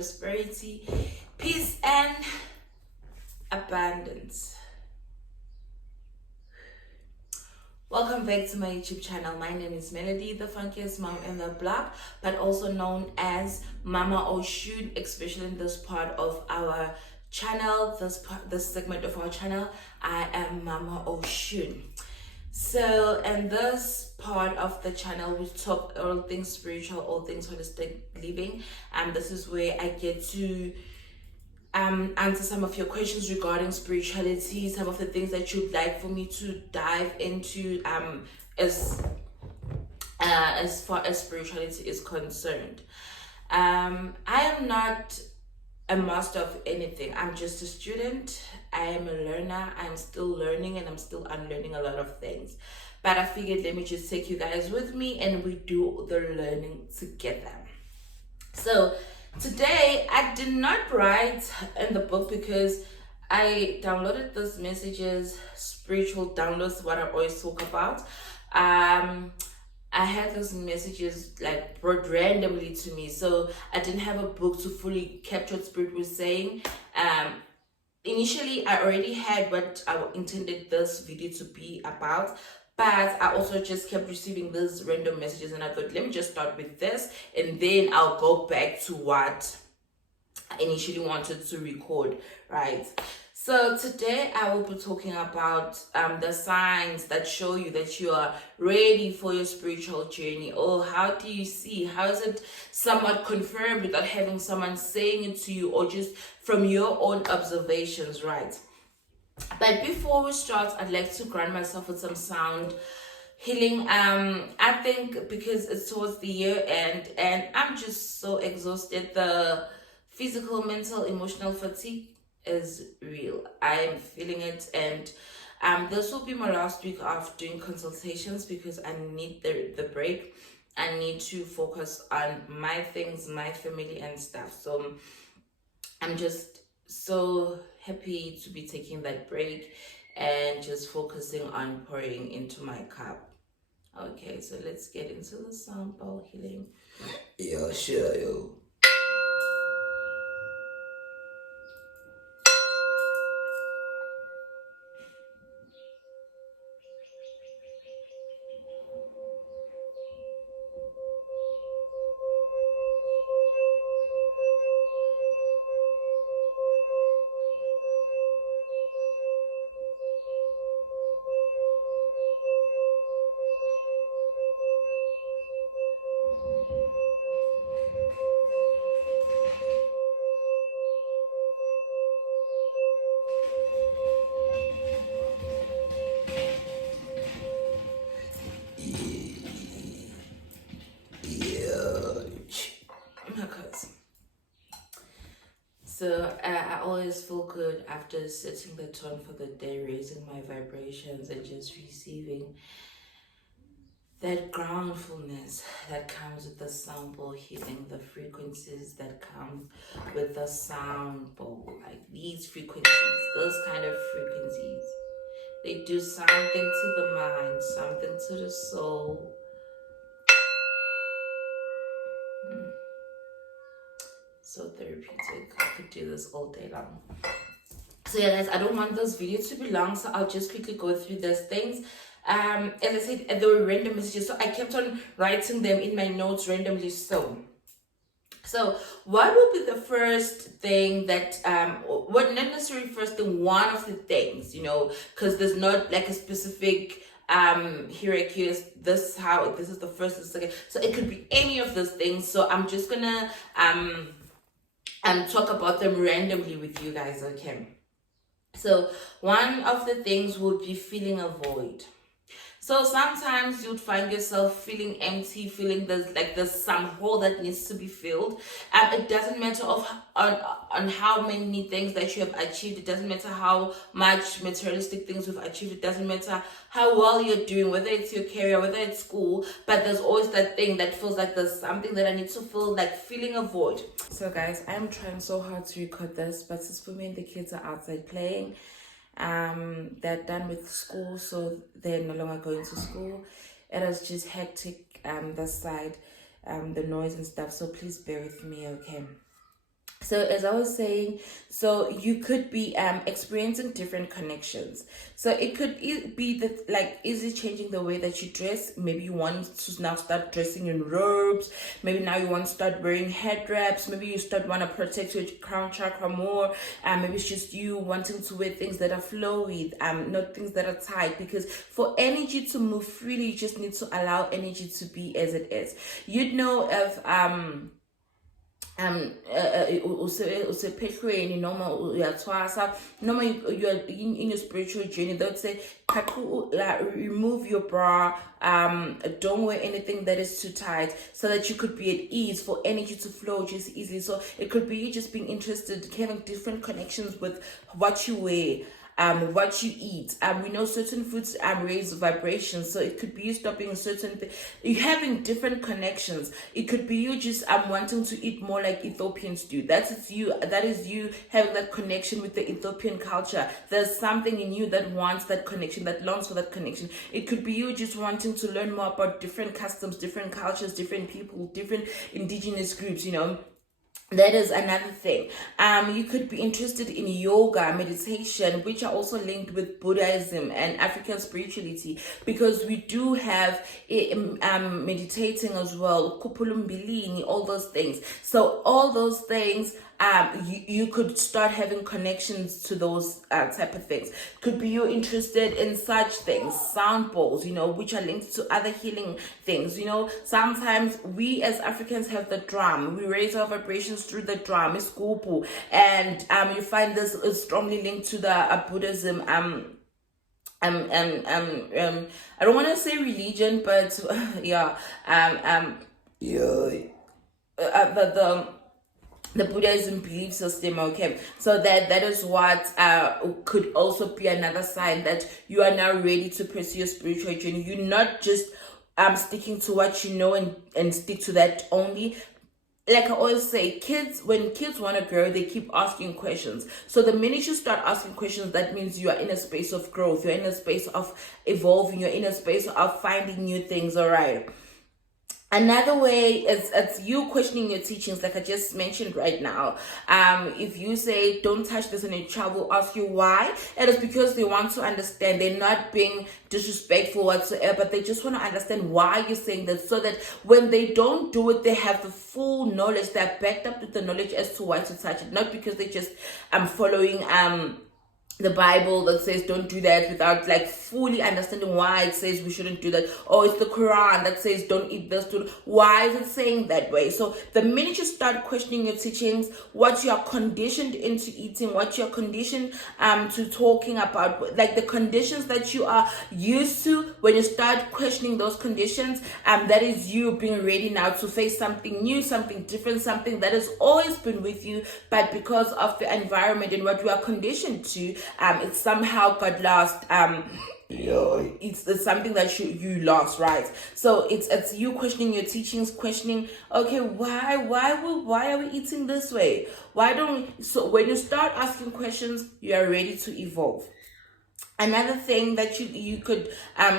prosperity, peace, and abundance. Welcome back to my YouTube channel. My name is Melody, the funkiest mom in the block, but also known as Mama Oshun, especially in this part of our channel, this segment of our channel. I am Mama Oshun. So in this part of the channel, we talk all things spiritual, all things holistic living, and this is where I get to answer some of your questions regarding spirituality, some of the things that you'd like for me to dive into as far as spirituality is concerned. I am not a master of anything. I'm just a student. I am a learner. I'm still learning and I'm still unlearning a lot of things. But I figured let me just take you guys with me and we do the learning together. So today I did not write in the book because I downloaded those messages, spiritual downloads, what I always talk about. I had those messages like brought randomly to me, so I didn't have a book to fully capture what Spirit was saying. Initially, I already had what I intended this video to be about, but I also just kept receiving these random messages, and I thought, let me just start with this, and then I'll go back to what I initially wanted to record, right? So today I will be talking about the signs that show you that you are ready for your spiritual journey. Or how do you see? How is it somewhat confirmed without having someone saying it to you or just from your own observations, right? But before we start, I'd like to grant myself with some sound healing. I think because it's towards the year end and I'm just so exhausted. The physical, mental, emotional fatigue is real. I am feeling it, and this will be my last week of doing consultations because I need the break. I need to focus on my things, my family and stuff. So I'm just so happy to be taking that break and just focusing on pouring into my cup. Okay, so let's get into the sound bowl healing. Yeah, sure, yo. So I always feel good after setting the tone for the day, raising my vibrations and just receiving that groundfulness that comes with the sound bowl healing, the frequencies that come with the sound bowl, like these frequencies, those kind of frequencies. They do something to the mind, something to the soul. So therapeutic. I could do this all day long. So yeah, guys, I don't want this video to be long, so I'll just quickly go through these things. As I said, there were random messages, so I kept on writing them in my notes randomly. So what will be the first thing that what not necessarily first thing, one of the things, because there's not like a specific hierarchy. This is the first and second, so it could be any of those things. So I'm just gonna talk about them randomly with you guys, okay? So one of the things would be feeling a void. So sometimes you'd find yourself feeling empty, feeling there's some hole that needs to be filled. It doesn't matter on how many things that you have achieved. It doesn't matter how much materialistic things you've achieved. It doesn't matter how well you're doing, whether it's your career, whether it's school. But there's always that thing that feels like there's something that I need to fill, like feeling a void. So guys, I'm trying so hard to record this, but since for me and the kids are outside playing, they're done with school, so they're no longer going to school. It is just hectic this side, the noise and stuff, so please bear with me, okay? So as I was saying, so you could be experiencing different connections. So it could be that, like, is it changing the way that you dress? Maybe you want to now start dressing in robes. Maybe now you want to start wearing head wraps. Maybe you want to protect your crown chakra more. Maybe it's just you wanting to wear things that are flowy, not things that are tight. Because for energy to move freely, you just need to allow energy to be as it is. You'd know if usephehlweni noma uyathwasa noma you're in your spiritual journey, they would say remove your bra, don't wear anything that is too tight, so that you could be at ease for energy to flow just easily. So it could be you just being interested, having different connections with what you wear, what you eat. We know certain foods raise vibrations, so it could be you stopping certain you having different connections. It could be you just wanting to eat more like Ethiopians do. That is you having that connection with the Ethiopian culture. There's something in you that wants that connection, that longs for that connection. It could be you just wanting to learn more about different customs, different cultures, different people, different indigenous groups, That is another thing. You could be interested in yoga, meditation, which are also linked with Buddhism and African spirituality, because we do have meditating as well, kupulumbilini, all those things. So all those things, you could start having connections to those type of things. Could be you interested in such things, sound bowls, which are linked to other healing things. Sometimes we as Africans have the drum. We raise our vibrations through the drum, iskupu, and you find this is strongly linked to the Buddhism. I don't want to say religion, but yeah, the Buddhism belief system. Okay, so that is what could also be another sign that you are now ready to pursue your spiritual journey. You're not just sticking to what you know and stick to that only. Like I always say, when kids want to grow, they keep asking questions. So the minute you start asking questions, that means you are in a space of growth. You're in a space of evolving. You're in a space of finding new things. All right. Another way is it's you questioning your teachings, like I just mentioned right now. If you say, don't touch this, and your child will ask you why, it is because they want to understand. They're not being disrespectful whatsoever, but they just want to understand why you're saying that, so that when they don't do it, they have the full knowledge. They're backed up with the knowledge as to why to touch it, not because they just following the Bible that says don't do that, without like fully understanding why it says we shouldn't do that. Or it's the Quran that says don't eat this. Why is it saying that way? So the minute you start questioning your teachings, what you are conditioned into eating, what you're conditioned to talking about, like the conditions that you are used to, when you start questioning those conditions, that is you being ready now to face something new, something different, something that has always been with you, but because of the environment and what we are conditioned to, it somehow got lost. It's something that you lost, right? So it's you questioning your teachings, questioning, okay, why are we eating this way? So when you start asking questions, you are ready to evolve. Another thing that you could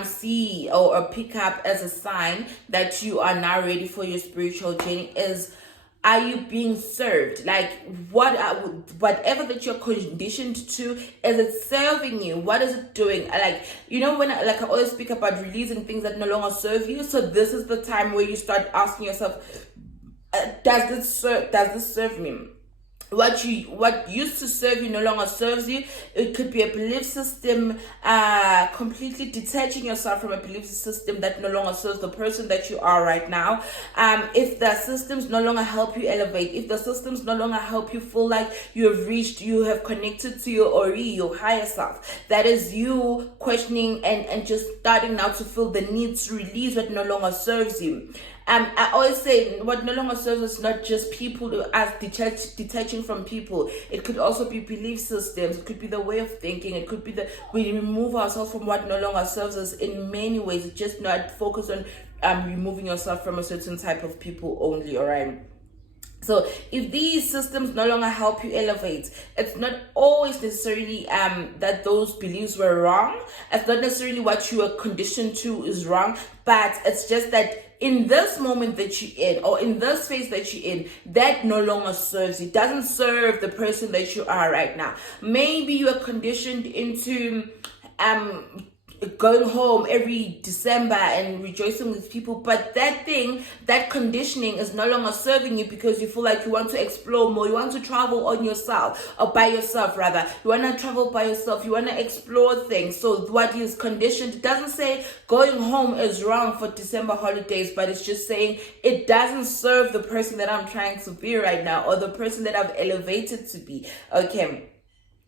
see or pick up as a sign that you are now ready for your spiritual journey is, are you being served? Like, whatever that you're conditioned to, is it serving you? What is it doing? Like, when I always speak about releasing things that no longer serve you. So this is the time where you start asking yourself, does this serve me? What used to serve you no longer serves you. It could be a belief system, completely detaching yourself from a belief system that no longer serves the person that you are right now. If the systems no longer help you elevate, if the systems no longer help you feel like you have connected to your Ori, your higher self, that is you questioning and just starting now to feel the need to release what no longer serves you. I always say what no longer serves us, not just people as detaching from people. It could also be belief systems. It could be the way of thinking. It could be we remove ourselves from what no longer serves us in many ways. It's just not focus on removing yourself from a certain type of people only, all right? So if these systems no longer help you elevate, it's not always necessarily that those beliefs were wrong. It's not necessarily what you were conditioned to is wrong, but it's just that in this moment that you're in, or in this phase that you're in, that no longer serves you. It doesn't serve the person that you are right now. Maybe you are conditioned into going home every December and rejoicing with people, but that conditioning is no longer serving you, because you feel like you want to explore more, you want to travel on yourself, or by yourself rather, you want to travel by yourself, you want to explore things. So what is conditioned, it doesn't say going home is wrong for December holidays, but it's just saying it doesn't serve the person that I'm trying to be right now, or the person that I've elevated to be. Okay,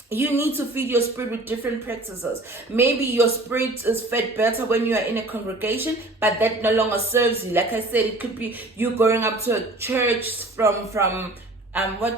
you need to feed your spirit with different practices. Maybe your spirit is fed better when you are in a congregation, but that no longer serves you. Like I said, it could be you going up to a church from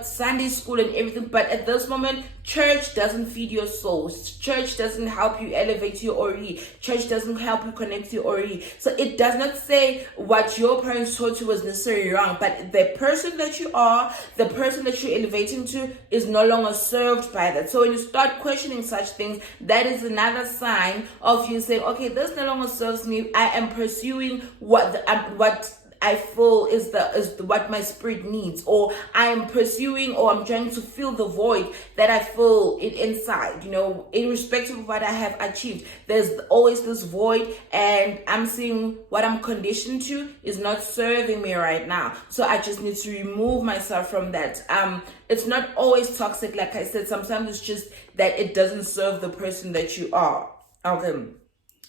Sunday school and everything, but at this moment, church doesn't feed your soul. Church doesn't help you elevate your ori. Church doesn't help you connect your ori. So it does not say what your parents taught you was necessarily wrong, but the person that you are, the person that you're elevating to, is no longer served by that. So when you start questioning such things, that is another sign of you saying, okay, this no longer serves me. I am pursuing what I feel is what my spirit needs, or I am pursuing, or I'm trying to fill the void that I feel inside. Irrespective of what I have achieved, there's always this void, and I'm seeing what I'm conditioned to is not serving me right now. So I just need to remove myself from that. It's not always toxic, like I said. Sometimes it's just that it doesn't serve the person that you are. Okay.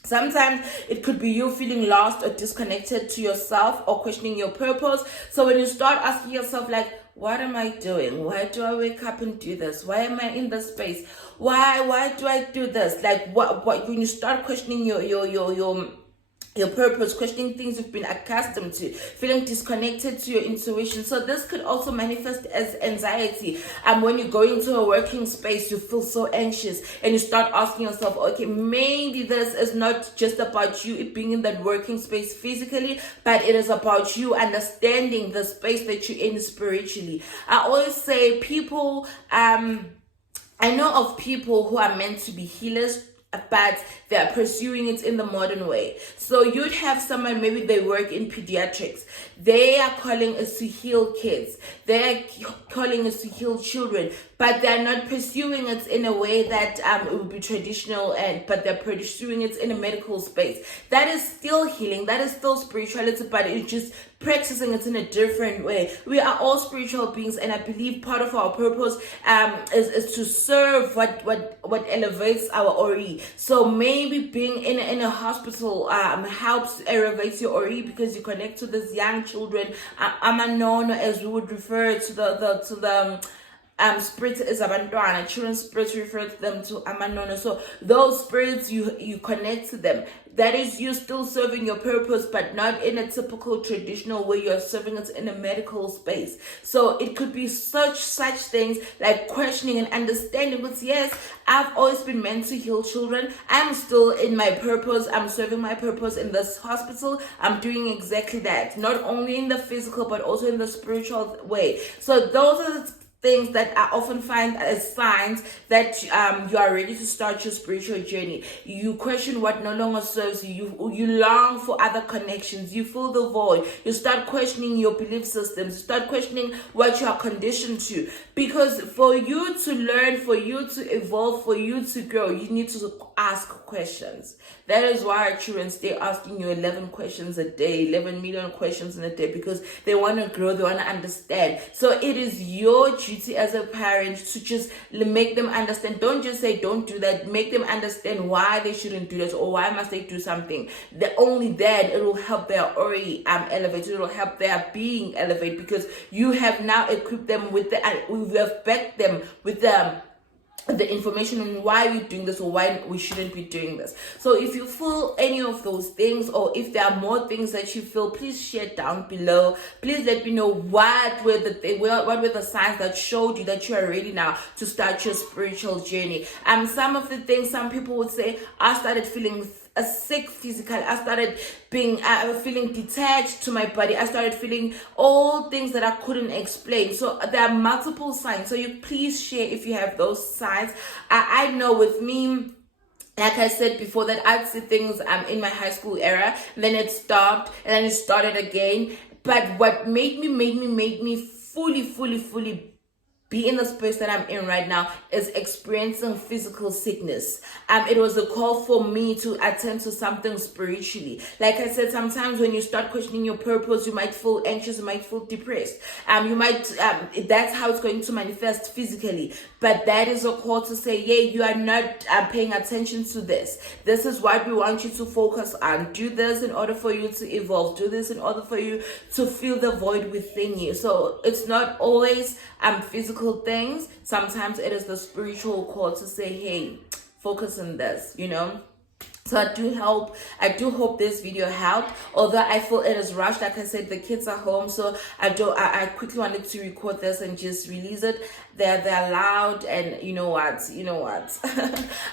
Sometimes it could be you feeling lost or disconnected to yourself, or questioning your purpose. So when you start asking yourself, like, what am I doing? Why do I wake up and do this? Why am I in this space? Why do I do this? Like, what when you start questioning your purpose, questioning things you've been accustomed to, feeling disconnected to your intuition. So this could also manifest as anxiety. When you go into a working space, you feel so anxious, and you start asking yourself, okay, maybe this is not just about you being in that working space physically, but it is about you understanding the space that you're in spiritually. I always say people, I know of people who are meant to be healers, but they're pursuing it in the modern way. So you'd have someone, maybe they work in pediatrics. They are calling us to heal kids. They're calling us to heal children, but they're not pursuing it in a way that it would be traditional, but they're pursuing it in a medical space. That is still healing. That is still spirituality, but it's just practicing it in a different way. We are all spiritual beings, and I believe part of our purpose is to serve what elevates our ori. So maybe being in a hospital helps elevate your ori, because you connect to these young children, amanono, as we would refer to the spirit is abantwana. Children's spirits refer to them to amanono. So those spirits, you connect to them. That is you still serving your purpose, but not in a typical traditional way. You're serving it in a medical space. So it could be such things like questioning and understanding. But yes, I've always been meant to heal children. I'm still in my purpose. I'm serving my purpose in this hospital. I'm doing exactly that. Not only in the physical, but also in the spiritual way. So those are the things that I often find as signs that you are ready to start your spiritual journey. You question what no longer serves you. You long for other connections. You feel the void. You start questioning your belief systems. You start questioning what you are conditioned to. Because for you to learn, for you to evolve, for you to grow, you need to ask questions. That is why our children stay asking you 11 questions a day, 11 million questions in a day, because they want to grow, they want to understand. So it is your duty as a parent to just make them understand. Don't just say don't do that. Make them understand why they shouldn't do this, or why must they do something. Only then it will help their ori elevate. It will help their being elevate, because you have now equipped them with we have backed them with the information on why we're doing this, or why we shouldn't be doing this. So if you feel any of those things, or if there are more things that you feel, please share down below. Please let me know what were the signs that showed you that you are ready now to start your spiritual journey. Some of the things, some people would say, I started feeling sick physically. I started feeling detached to my body. I started feeling all things that I couldn't explain. So there are multiple signs. So you please share if you have those signs. I know with me, Like I said before, that I'd see things in my high school era, and then it stopped, and then it started again. But what made me fully be in the space that I'm in right now is experiencing physical sickness. It was a call for me to attend to something spiritually. Like I said, sometimes when you start questioning your purpose, you might feel anxious, you might feel depressed. You might that's how it's going to manifest physically. But that is a call to say, yeah, you are not paying attention to this. This is what we want you to focus on. Do this in order for you to evolve. Do this in order for you to fill the void within you. So it's not always physical things. Sometimes it is the spiritual call to say, hey, focus on this, So I do hope this video helped. Although I feel it is rushed, like I said, the kids are home, so I quickly wanted to record this and just release it. They're loud, and you know what?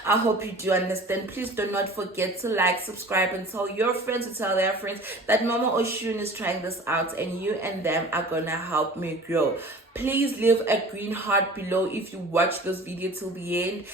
I hope you do understand. Please do not forget to like, subscribe, and tell your friends to tell their friends that Mama Oshun is trying this out, and you and them are gonna help me grow. Please leave a green heart below if you watch this video till the end.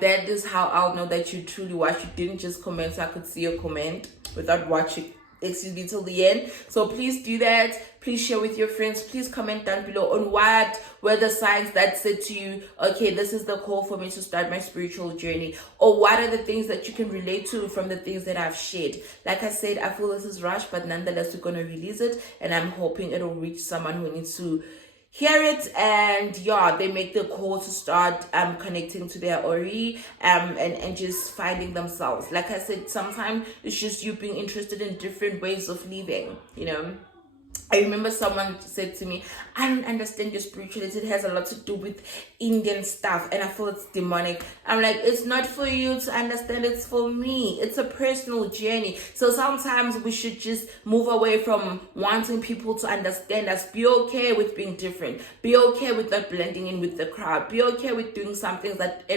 That is how I'll know that you truly watched. You didn't just comment, so I could see your comment without watching till the end. So please do that. Please share with your friends. Please comment down below on what were the signs that said to you, okay, this is the call for me to start my spiritual journey, or what are the things that you can relate to from the things that I've shared. Like I said, I feel this is rushed, but nonetheless, we're going to release it, and I'm hoping it'll reach someone who needs to hear it, and yeah, they make the call to start connecting to their ori and just finding themselves. Like I said, sometimes it's just you being interested in different ways of living, I remember someone said to me, I don't understand your spirituality. It has a lot to do with Indian stuff, and I feel it's demonic. I'm like, it's not for you to understand, it's for me. It's a personal journey. So sometimes we should just move away from wanting people to understand us. Be okay with being different. Be okay with not blending in with the crowd. Be okay with doing some things that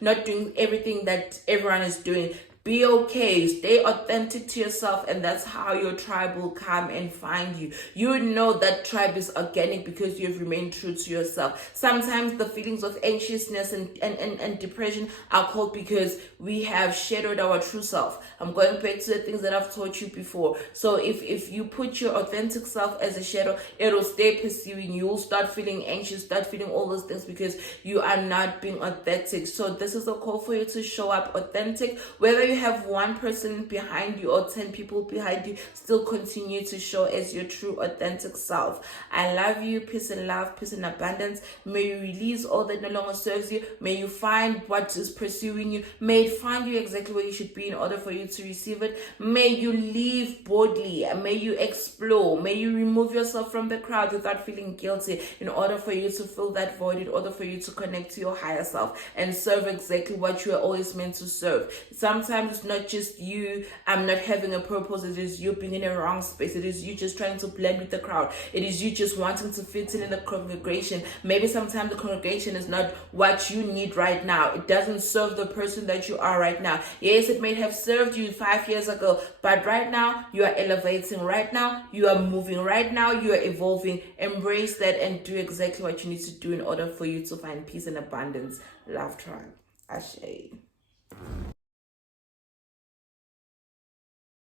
not doing everything that everyone is doing. Be okay, stay authentic to yourself, and that's how your tribe will come and find you. You know that tribe is organic because you've remained true to yourself. Sometimes the feelings of anxiousness and depression are called because we have shadowed our true self. I'm going back to the things that I've taught you before. So if you put your authentic self as a shadow, it'll stay pursuing you. You'll start feeling anxious, start feeling all those things because you are not being authentic. So this is a call for you to show up authentic, whether you have one person behind you or 10 people behind you. Still continue to show as your true authentic self. I love you. Peace and love, peace and abundance. May you release all that no longer serves you. May you find what is pursuing you. May it find you exactly where you should be in order for you to receive it. May you live boldly. May you explore. May you remove yourself from the crowd without feeling guilty in order for you to fill that void, in order for you to connect to your higher self and serve exactly what you are always meant to serve. Sometimes it's not just you not having a purpose. It is you being in a wrong space. It is you just trying to blend with the crowd. It is you just wanting to fit in the congregation. Maybe sometimes the congregation is not what you need right now. It doesn't serve the person that you are right now. Yes, it may have served you 5 years ago, but right now you are elevating. Right now you are moving. Right now you are evolving. Embrace that and do exactly what you need to do in order for you to find peace and abundance. Love, tribe. Ashe.